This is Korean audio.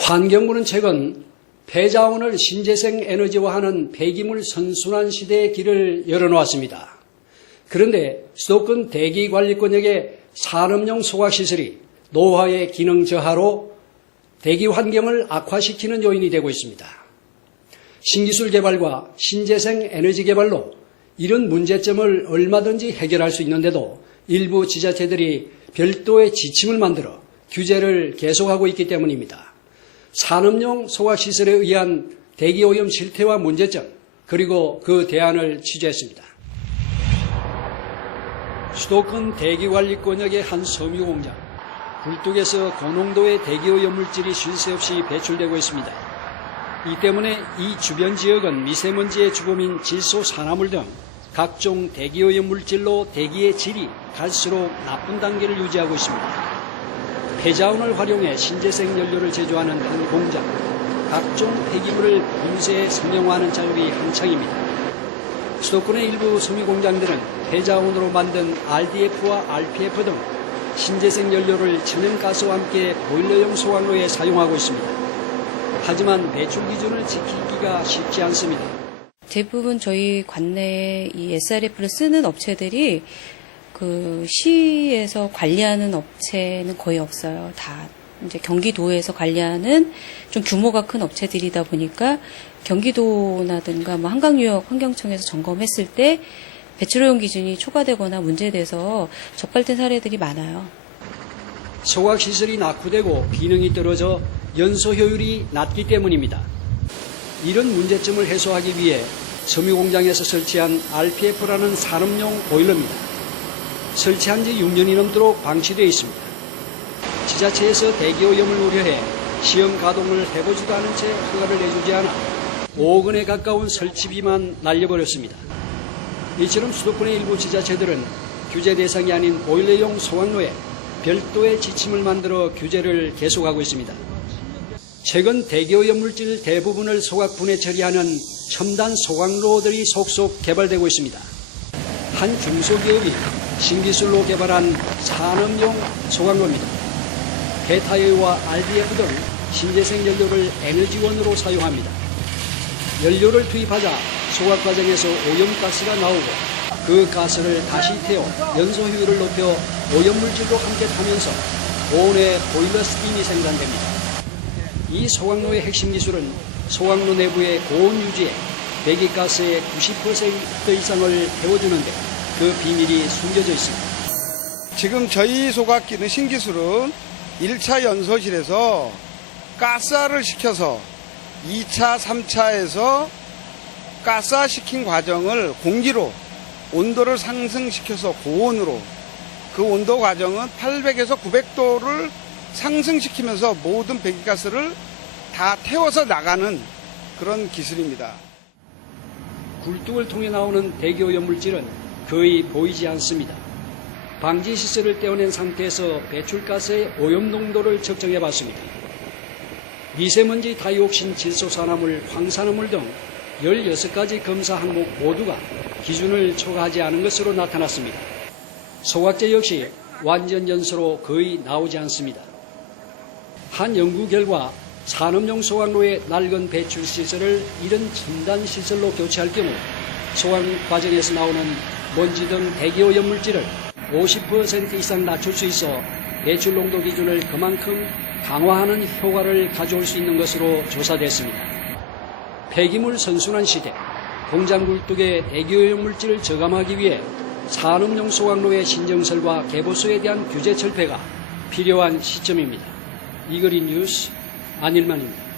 환경부는 최근 폐자원을 신재생 에너지화하는 폐기물 선순환 시대의 길을 열어놓았습니다. 그런데 수도권 대기관리권역의 산업용 소각시설이 노화의 기능 저하로 대기 환경을 악화시키는 요인이 되고 있습니다. 신기술 개발과 신재생 에너지 개발로 이런 문제점을 얼마든지 해결할 수 있는데도 일부 지자체들이 별도의 지침을 만들어 규제를 계속하고 있기 때문입니다. 산업용 소각시설에 의한 대기오염 실태와 문제점, 그리고 그 대안을 취재했습니다. 수도권 대기관리권역의 한 섬유공장, 굴뚝에서 고농도의 대기오염 물질이 쉴 새 없이 배출되고 있습니다. 이 때문에 이 주변 지역은 미세먼지의 주범인 질소, 산화물 등 각종 대기오염 물질로 대기의 질이 갈수록 나쁜 단계를 유지하고 있습니다. 폐자원을 활용해 신재생 연료를 제조하는 한 공장, 각종 폐기물을 분쇄해 성형화하는 작업이 한창입니다. 수도권의 일부 섬유공장들은 폐자원으로 만든 RDF와 RPF 등 신재생 연료를 천연가스와 함께 보일러용 소각로에 사용하고 있습니다. 하지만 배출 기준을 지키기가 쉽지 않습니다. 대부분 저희 관내에 이 SRF를 쓰는 업체들이 그 시에서 관리하는 업체는 거의 없어요. 다 이제 경기도에서 관리하는 좀 규모가 큰 업체들이다 보니까 경기도나든가 뭐 한강유역 환경청에서 점검했을 때 배출오염 기준이 초과되거나 문제돼서 적발된 사례들이 많아요. 소각시설이 낙후되고 기능이 떨어져 연소 효율이 낮기 때문입니다. 이런 문제점을 해소하기 위해 섬유공장에서 설치한 RPF라는 산업용 보일러입니다. 설치한 지 6년이 넘도록 방치되어 있습니다. 지자체에서 대기오염을 우려해 시험 가동을 해보지도 않은 채 허가를 내주지 않아 5억 원에 가까운 설치비만 날려버렸습니다. 이처럼 수도권의 일부 지자체들은 규제 대상이 아닌 보일러용 소각로에 별도의 지침을 만들어 규제를 계속하고 있습니다. 최근 대기오염 물질 대부분을 소각 분해 처리하는 첨단 소각로들이 속속 개발되고 있습니다. 한 중소기업이 신기술로 개발한 산업용 소각로입니다. 폐타이어와 RDF 등 신재생 연료를 에너지원으로 사용합니다. 연료를 투입하자 소각 과정에서 오염가스가 나오고 그 가스를 다시 태워 연소 효율을 높여 오염물질도 함께 타면서 고온의 보일러 스팀이 생산됩니다. 이 소각로의 핵심 기술은 소각로 내부의 고온 유지에 배기가스의 90% 이상을 태워주는데 그 비밀이 숨겨져 있습니다. 지금 저희 소각기는 신기술은 1차 연소실에서 가스화를 시켜서 2차, 3차에서 가스화 시킨 과정을 공기로 온도를 상승시켜서 고온으로, 그 온도 과정은 800에서 900도를 상승시키면서 모든 배기가스를 다 태워서 나가는 그런 기술입니다. 굴뚝을 통해 나오는 대기오염 물질은 거의 보이지 않습니다. 방지 시설을 떼어낸 상태에서 배출가스의 오염 농도를 측정해 봤습니다. 미세먼지, 다이옥신, 질소산화물, 황산화물 등 16가지 검사 항목 모두가 기준을 초과하지 않은 것으로 나타났습니다. 소각제 역시 완전 연소로 거의 나오지 않습니다. 한 연구 결과 산업용 소각로의 낡은 배출 시설을 이런 첨단 시설로 교체할 경우 소각 과정에서 나오는 먼지 등 대기오염 물질을 50% 이상 낮출 수 있어 배출 농도 기준을 그만큼 강화하는 효과를 가져올 수 있는 것으로 조사됐습니다. 폐기물 선순환 시대, 공장 굴뚝의 대기오염 물질을 저감하기 위해 산업용 소각로의 신정설과 개보수에 대한 규제 철폐가 필요한 시점입니다. 이거리 뉴스 안일만입니다.